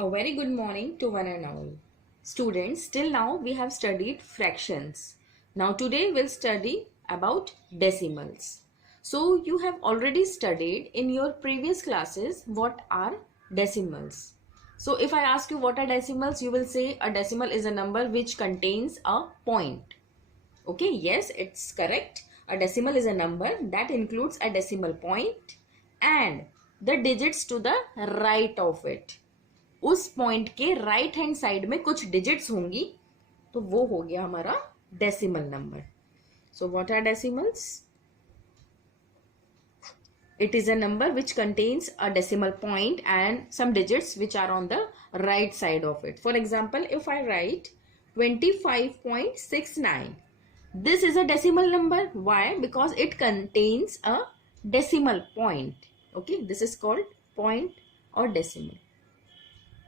A very good morning to one and all. Students, till now we have studied fractions. Now today we'll study about decimals. So you have already studied in your previous classes what are decimals. So if I ask you what are decimals, you will say a decimal is a number which contains a point. Okay, yes, it's correct. A decimal is a number that includes a decimal point and the digits to the right of it. उस point के right hand side में कुछ digits होंगी तो वो हो गया हमारा decimal number. So what are decimals? It is a number which contains a decimal point and some digits which are on the right side of it. For example, if I write 25.69, this is a decimal number. Why? Because it contains a decimal point. Okay, this is called point or decimal.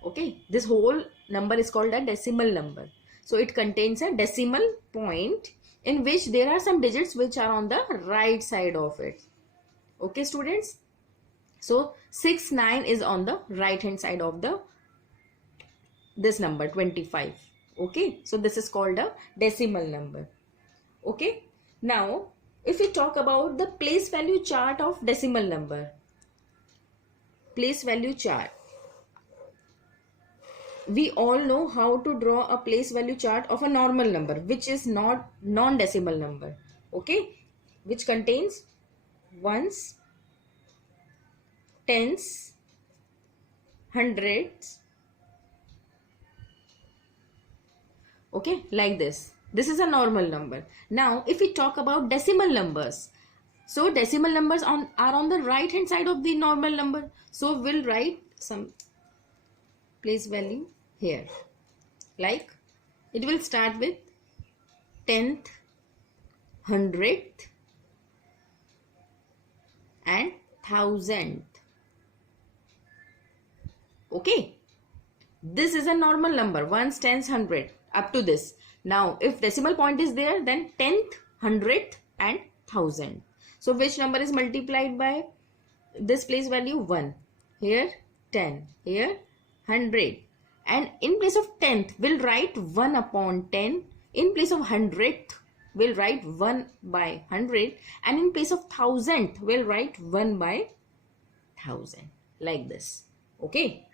Okay, this whole number is called a decimal number. So it contains a decimal point in which there are some digits which are on the right side of it. Okay, students. So 69 is on the right hand side of this number 25. Okay, so this is called a decimal number. Okay, now if we talk about the place value chart of decimal number, place value chart, we all know how to draw a place value chart of a normal number which is not non-decimal number. Okay, which contains ones, tens, hundreds. Okay, like this. This is a normal number. Now if we talk about decimal numbers, so decimal numbers are on the right hand side of the normal number. So we'll write some place value here, like it will start with 10th, 100th and 1000th. Okay, this is a normal number, ones, tens, 100 up to this. Now if decimal point is there, then 10th, 100th and 1000. So which number is multiplied by this place value? 1. Here 10, here 100, and in place of 10th we'll write 1 upon 10. In place of 100th we'll write 1 by 100, and in place of 1000th we'll write 1 by 1000, like this. Okay,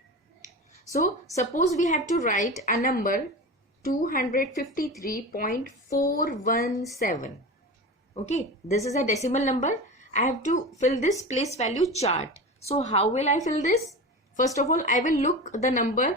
so suppose we have to write a number 253.417. okay, this is a decimal number. I have to fill this place value chart. So how will I fill this? First of all, I will look the number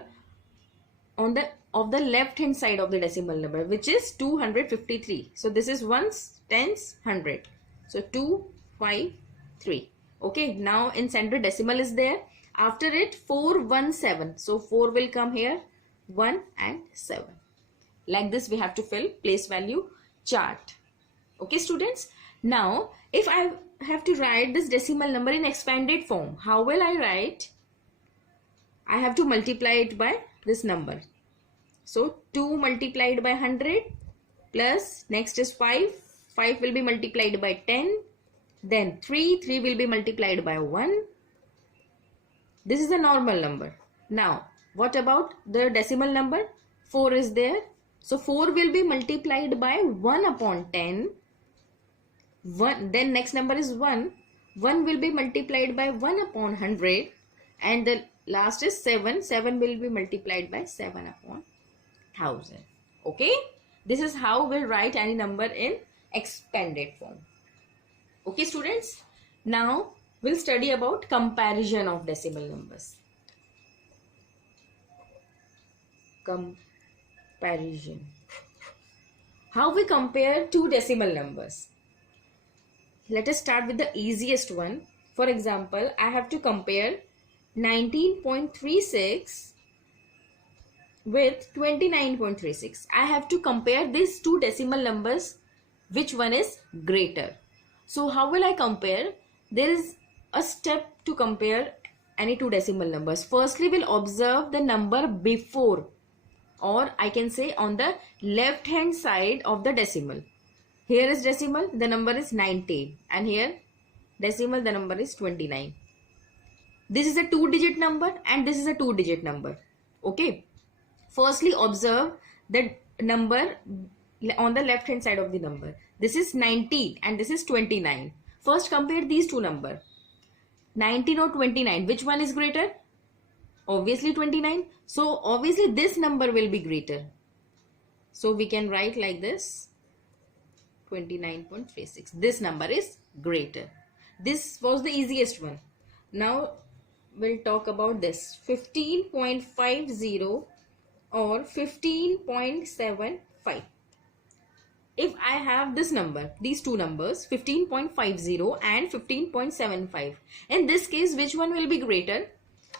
on the left hand side of the decimal number, which is 253. So this is ones, tens, 100. So 253. Okay, now in center decimal is there. After it 417. So 4 will come here, 1 and 7. Like this we have to fill place value chart. Okay, students. Now if I have to write this decimal number in expanded form, how will I write? I have to multiply it by this number. So 2 multiplied by 100 plus next is 5. 5 will be multiplied by 10. Then 3 will be multiplied by 1. This is the normal number. Now what about the decimal number? 4 is there. So 4 will be multiplied by 1 upon 10. 1. Then next number is 1. 1 will be multiplied by 1 upon 100. And the last is 7. 7 will be multiplied by 7 upon 1000. Okay, this is how we'll write any number in expanded form. Okay, students. Now we'll study about comparison of decimal numbers. Comparison. How we compare two decimal numbers? Let us start with the easiest one. For example, I have to compare 19.36 with 29.36. I have to compare these two decimal numbers. Which one is greater? So how will I compare? There is a step to compare any two decimal numbers. Firstly, we'll observe the number before, or I can say on the left hand side of the decimal. Here is decimal, the number is 19, and here decimal, the number is 29. This is a 2-digit number and this is a 2-digit number. Okay. Firstly, observe the number on the left hand side of the number. This is 19 and this is 29. First compare these two numbers. 19 or 29, which one is greater? Obviously 29. So obviously this number will be greater. So we can write like this, 29.36. This number is greater. This was the easiest one. Now we'll talk about this, 15.50 or 15.75. If I have this number, these two numbers, 15.50 and 15.75, in this case, which one will be greater?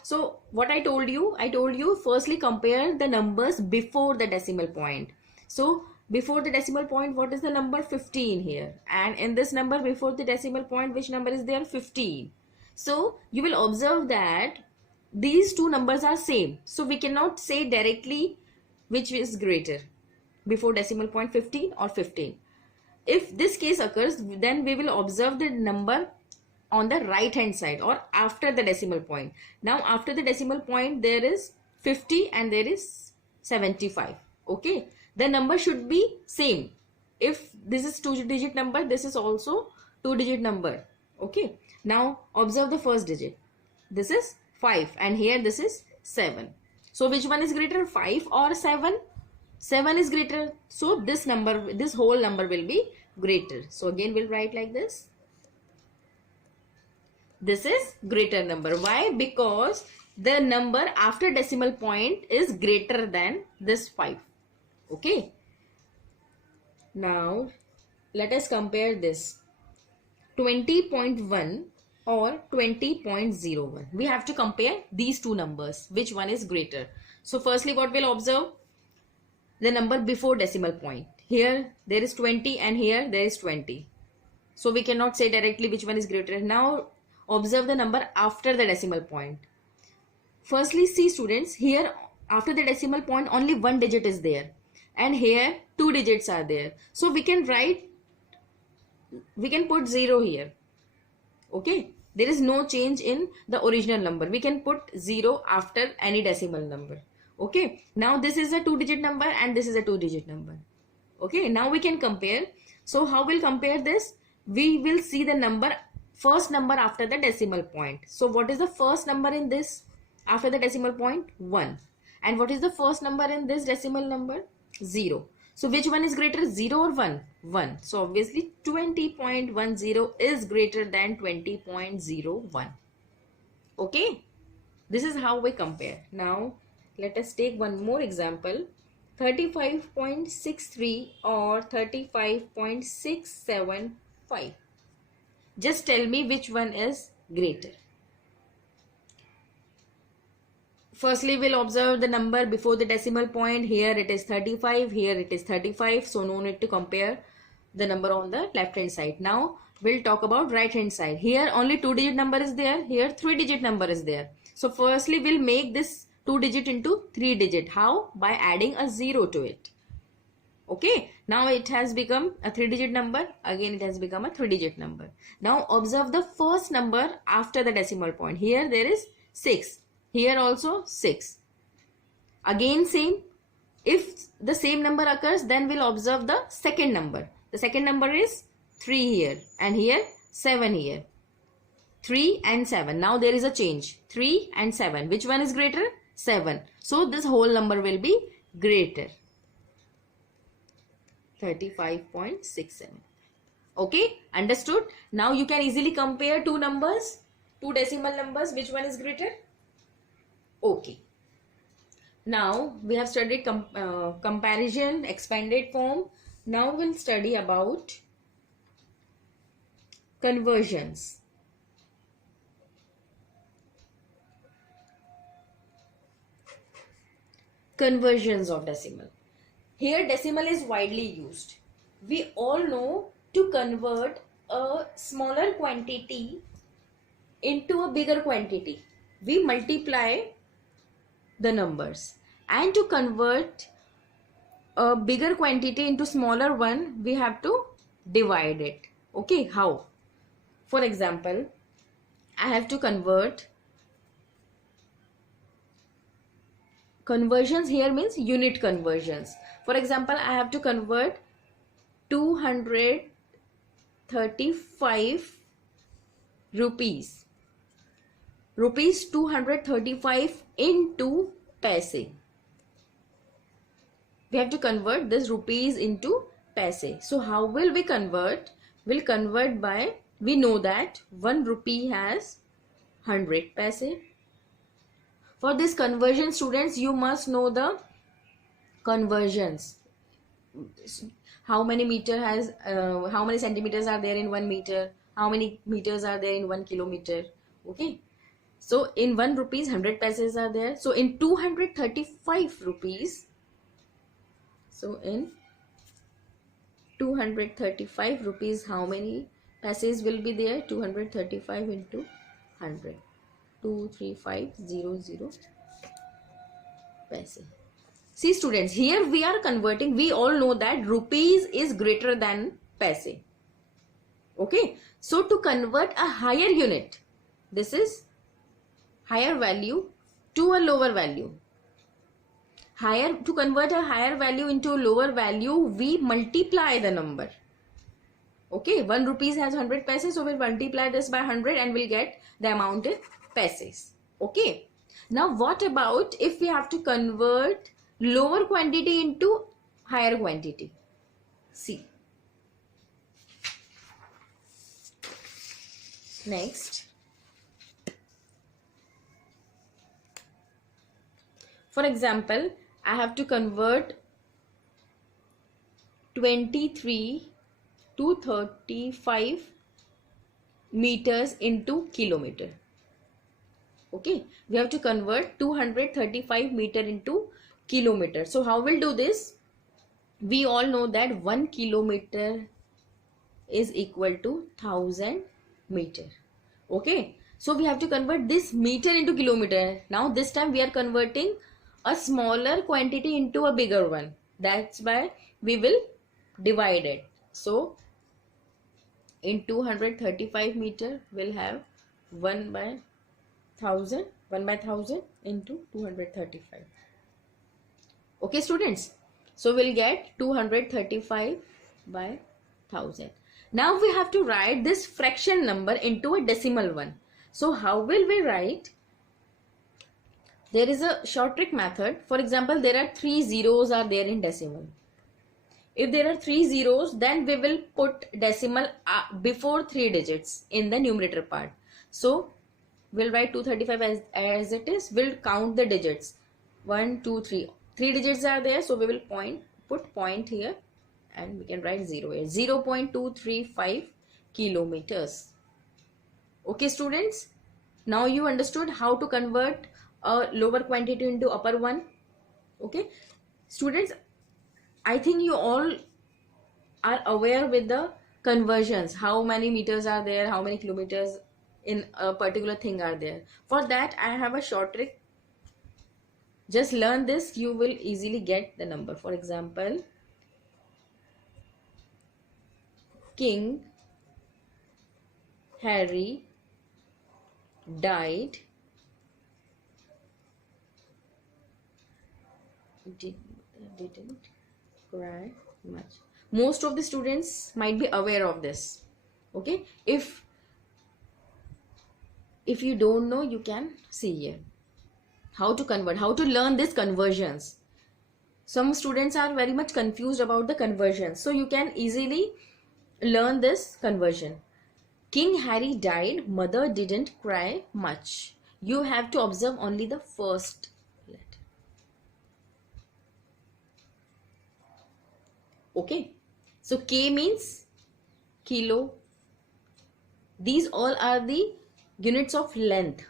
So what I told you firstly compare the numbers before the decimal point. So before the decimal point, what is the number? 15 here. And in this number before the decimal point, which number is there? 15. So you will observe that these two numbers are same. So we cannot say directly which is greater, before decimal point 15 or 15. If this case occurs, then we will observe the number on the right hand side or after the decimal point. Now after the decimal point there is 50 and there is 75. Okay, the number should be same. If this is 2-digit number, this is also 2-digit number. Okay, now observe the first digit. This is 5 and here this is 7. So which one is greater, 5 or 7? 7 is greater. So this number, this whole number will be greater. So again we'll write like this. This is greater number. Why? Because the number after decimal point is greater than this 5. Okay. Now let us compare this, 20.1 or 20.01. We have to compare these two numbers. Which one is greater? So firstly what we'll observe? The number before decimal point. Here there is 20 and here there is 20. So we cannot say directly which one is greater. Now observe the number after the decimal point. Firstly, see students, here after the decimal point only one digit is there and here two digits are there. So we can write, we can put 0 here. Okay, there is no change in the original number. We can put 0 after any decimal number. Okay, now this is a 2-digit number and this is a 2-digit number. Okay, now we can compare. So how we'll compare this? We will see the number, first number after the decimal point. So what is the first number in this after the decimal point? 1. And what is the first number in this decimal number? 0. So which one is greater, 0 or 1? 1. So obviously 20.10 is greater than 20.01. Okay, this is how we compare. Now let us take one more example, 35.63 or 35.675. Just tell me which one is greater. Firstly, we'll observe the number before the decimal point. Here it is 35, here it is 35. So no need to compare the number on the left hand side. Now we'll talk about right hand side. Here only 2-digit number is there. Here 3-digit number is there. So firstly, we'll make this 2-digit into 3-digit. How? By adding a 0 to it. Okay, now it has become a 3-digit number. Again it has become a 3-digit number. Now observe the first number after the decimal point. Here there is 6. Here also 6. Again same. If the same number occurs, then we'll observe the second number. The second number is 3 here and here 7 here. 3 and 7. Now there is a change. 3 and 7. Which one is greater? 7. So this whole number will be greater. 35.67. Okay, understood? Now you can easily compare two numbers, two decimal numbers. Which one is greater? Okay. Now we have studied comparison, expanded form. Now we'll study about conversions. Conversions of decimal. Here decimal is widely used. We all know to convert a smaller quantity into a bigger quantity, we multiply the numbers, and to convert a bigger quantity into smaller one, we have to divide it. Okay, how? For example, I have to convert conversions here means unit conversions. For example, I have to convert 235 rupees 235 into paise. We have to convert this rupees into paise. So how will we convert? We'll convert by, we know that 1 rupee has 100 paise. For this conversion, students, you must know the conversions. How many meter has, how many centimeters are there in 1 meter? How many meters are there in 1 kilometer? Okay. So in 1 rupees, 100 paise are there. So in 235 rupees, so in 235 rupees, how many passes will be there? 235 into 100. 23500 paise. See students, here we are converting. We all know that rupees is greater than paise. Okay. So to convert a higher unit, this is higher value to a lower value. To convert a higher value into a lower value, we multiply the number. Okay, 1 rupees has 100 paise, so we'll multiply this by 100 and we'll get the amount in paises. Okay. Now what about if we have to convert lower quantity into higher quantity? See. Next. For example, I have to convert 23 to 35 meters into kilometer. Okay, we have to convert 235 meter into kilometer. So how we'll do this? We all know that 1 kilometer is equal to 1000 meter. Okay, so we have to convert this meter into kilometer. Now this time we are converting a smaller quantity into a bigger one. That's why we will divide it. So in 235 meter we'll have 1 by 1000 into 235. Okay students, so we'll get 235 by 1000. Now we have to write this fraction number into a decimal one. So how will we write? There is a short trick method. For example, there are 3 zeros are there in decimal. If there are 3 zeros, then we will put decimal before 3 digits in the numerator part. So we'll write 235 as it is. We'll count the digits. 1, 2, 3. 3 digits are there, so we will put point here and we can write 0 here. 0.235 kilometers. Okay students, now you understood how to convert a lower quantity into upper one. Okay students, I think you all are aware with the conversions. How many meters are there, how many kilometers in a particular thing are there. For that I have a short trick. Just learn this, you will easily get the number. For example, King Harry died didn't cry much. Most of the students might be aware of this. Okay, if you don't know, you can see here how to convert, how to learn these conversions. Some students are very much confused about the conversions, so you can easily learn this conversion. King Harry died, mother didn't cry much. You have to observe only the first letter. Okay, so K means kilo. These all are the units of length.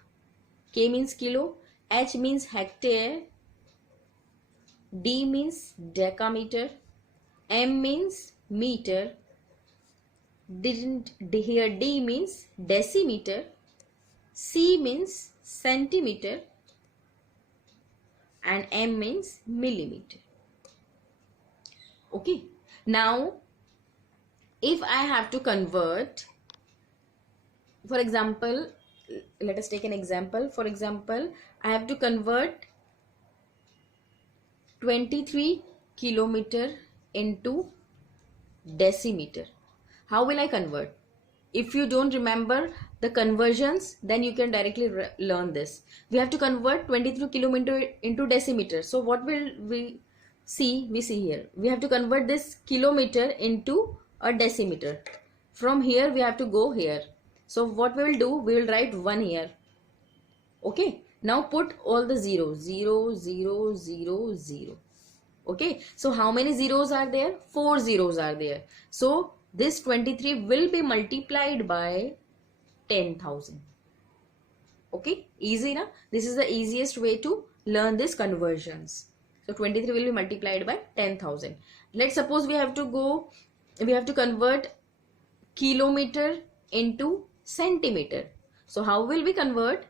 K means kilo, H means hectare, D means decameter, M means meter, here D means decimeter, C means centimeter, and M means millimeter. Okay, now if I have to convert, for example, let us take an example. For example, I have to convert 23 kilometer into decimeter. How will I convert? If you don't remember the conversions, then you can directly learn this. We have to convert 23 kilometer into decimeter. So what will we see? We see here. We have to convert this kilometer into a decimeter. From here we have to go here. So what we will do? We will write 1 here. Okay. Now put all the zeros. 0, 0, 0, 0. Okay. So how many zeros are there? 4 zeros are there. So this 23 will be multiplied by 10,000. Okay, easy na? This is the easiest way to learn these conversions. So 23 will be multiplied by 10,000. Let's suppose we have to convert kilometer into centimeter. So how will we convert?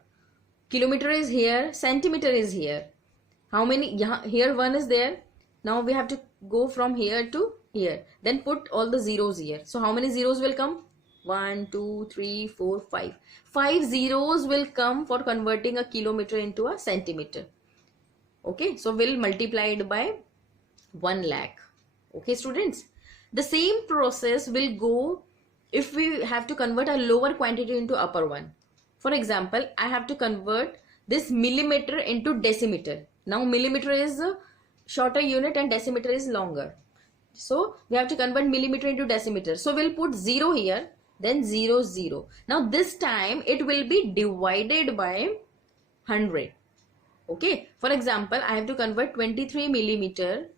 Kilometer is here, centimeter is here. How many? Here 1 is there. Now we have to go from here to here. Then put all the zeros here. So how many zeros will come? 1, 2, 3, 4, 5. 5 zeros will come for converting a kilometer into a centimeter. Okay, so we'll multiply it by 1 lakh. Okay, students. The same process will go if we have to convert a lower quantity into upper one. For example, I have to convert this millimeter into decimeter. Now millimeter is a shorter unit and decimeter is longer. So we have to convert millimeter into decimeter. So we'll put 0 here, then 0, 0. Now this time it will be divided by 100. Okay. For example, I have to convert 23 millimeter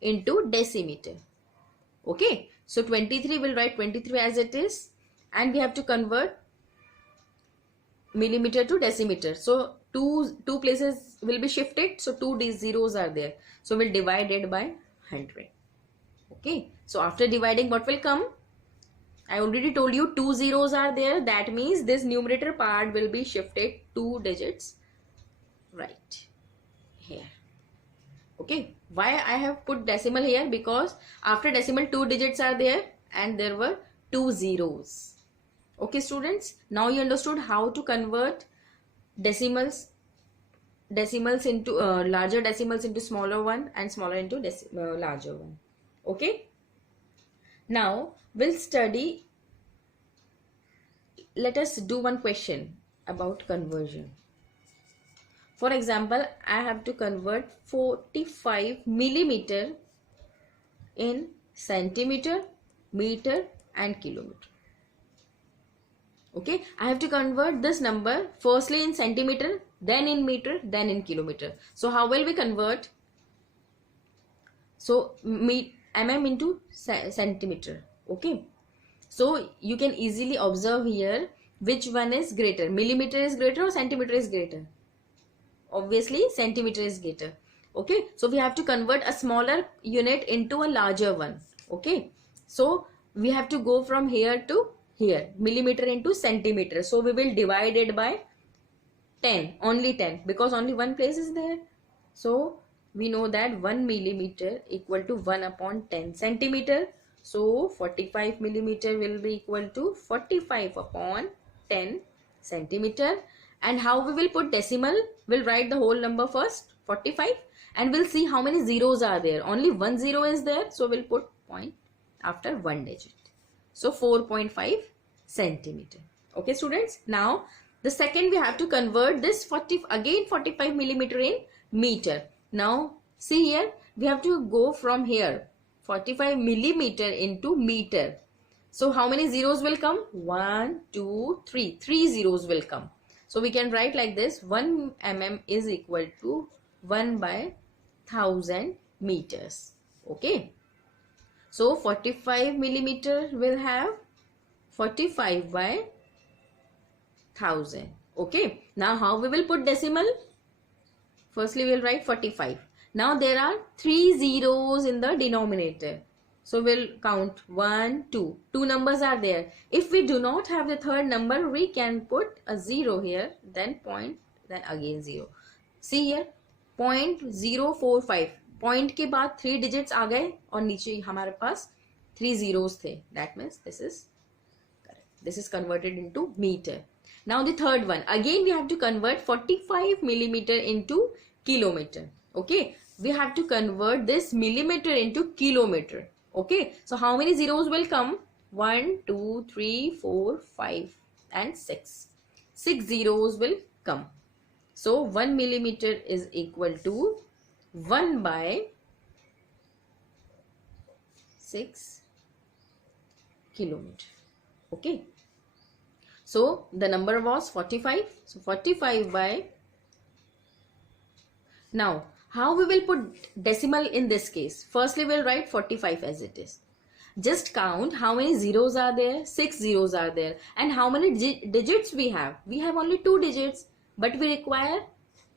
into decimeter. Okay. So 23 will write 23 as it is, and we have to convert millimeter to decimeter. So two places will be shifted. So 2 zeros are there. So we'll divide it by 100. Okay. So after dividing, what will come? I already told you 2 zeros are there. That means this numerator part will be shifted 2 digits right here. Okay. Why I have put decimal here? Because after decimal 2 digits are there and there were 2 zeros. Okay, students. Now you understood how to convert decimals into larger decimals into smaller one and smaller into larger one. Okay. Now we'll study. Let us do one question about conversion. For example, I have to convert 45 millimeter in centimeter, meter and kilometer. Okay, I have to convert this number firstly in centimeter, then in meter, then in kilometer. So how will we convert? So mm into centimeter. Okay, so you can easily observe here which one is greater. Millimeter is greater or centimeter is greater? Obviously centimeter is greater. Okay, so we have to convert a smaller unit into a larger one. Okay, so we have to go from here to here, millimeter into centimeter. So we will divide it by 10, only 10, because only one place is there. So we know that 1 millimeter equal to 1 upon 10 centimeter. So 45 millimeter will be equal to 45 upon 10 centimeter. And how we will put decimal? We'll write the whole number first, 45, and we'll see how many zeros are there. Only 1 zero is there, so we'll put point after 1 digit. So 4.5 centimeter. Okay, students. Now the second we have to convert this 45 millimeter in meter. Now see here, we have to go from here 45 millimeter into meter. So how many zeros will come? 1, 2, 3. 3 zeros will come. So we can write like this: 1 mm is equal to 1 by 1000 meters. Okay. So 45 millimeter will have 45 by 1000. Okay. Now how we will put decimal? Firstly we will write 45. Now there are 3 zeros in the denominator. So we'll count 1, 2. 2 numbers are there. If we do not have the third number, we can put a 0 here, then point, then again 0. See here, 0.045. Point के बाद 3 digits आ गए और नीचे हमारे पास 3 zeros थे. That means this is correct. This is converted into meter. Now the third one. Again we have to convert 45 millimeter into kilometer. Okay. we have to convert this millimeter into kilometer. Okay, so how many zeros will come? 1, 2, 3, 4, 5 and 6. 6 zeros will come. So 1 millimeter is equal to 1 by 6 kilometer. Okay, so the number was 45. So 45 by, now how we will put decimal in this case? Firstly, we'll write 45 as it is. Just count how many zeros are there. 6 zeros are there. And how many digits we have? We have only 2 digits, but we require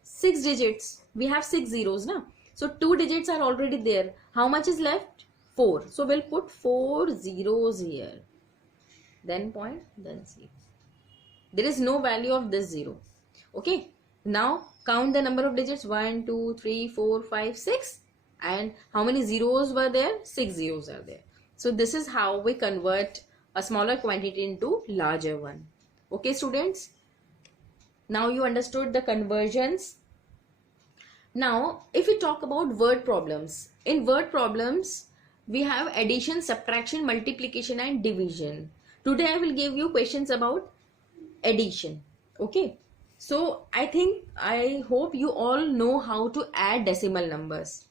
6 digits. We have 6 zeros now. So 2 digits are already there. How much is left? 4. So we'll put 4 zeros here. Then point, then 0. There is no value of this 0. Okay. Now count the number of digits. 1, 2, 3, 4, 5, 6. And how many zeros were there? 6 zeros are there. So this is how we convert a smaller quantity into larger one. Okay, students? Now you understood the conversions. Now, if we talk about word problems. In word problems, we have addition, subtraction, multiplication and division. Today I will give you questions about addition. Okay. So I hope you all know how to add decimal numbers.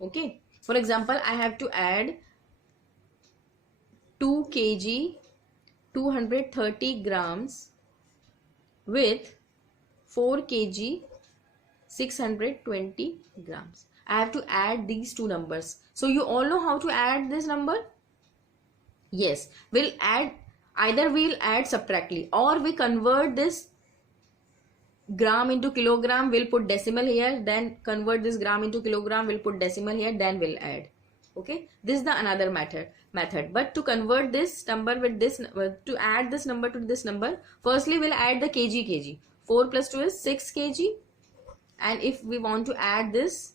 Okay. For example, I have to add 2 kg 230 grams with 4 kg 620 grams. I have to add these two numbers. So you all know how to add this number? Yes, we'll add, either we'll add subtractly or we convert this gram into kilogram, we'll put decimal here, then convert this gram into kilogram, we'll put decimal here, then we'll add. Okay, this is the another method. But to convert this number with this, to add this number to this number, firstly we'll add the kg. 4 plus 2 is 6 kg. And if we want to add this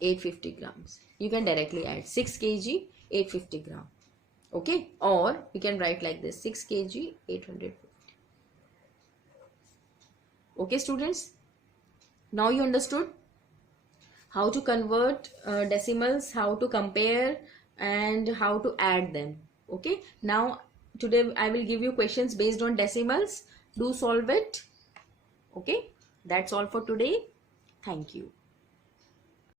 850 grams, you can directly add 6 kg 850 gram. Okay, or we can write like this, 6 kg 850. Okay, students, now you understood how to convert decimals, how to compare and how to add them. Okay, now today I will give you questions based on decimals. Do solve it. Okay, that's all for today. Thank you.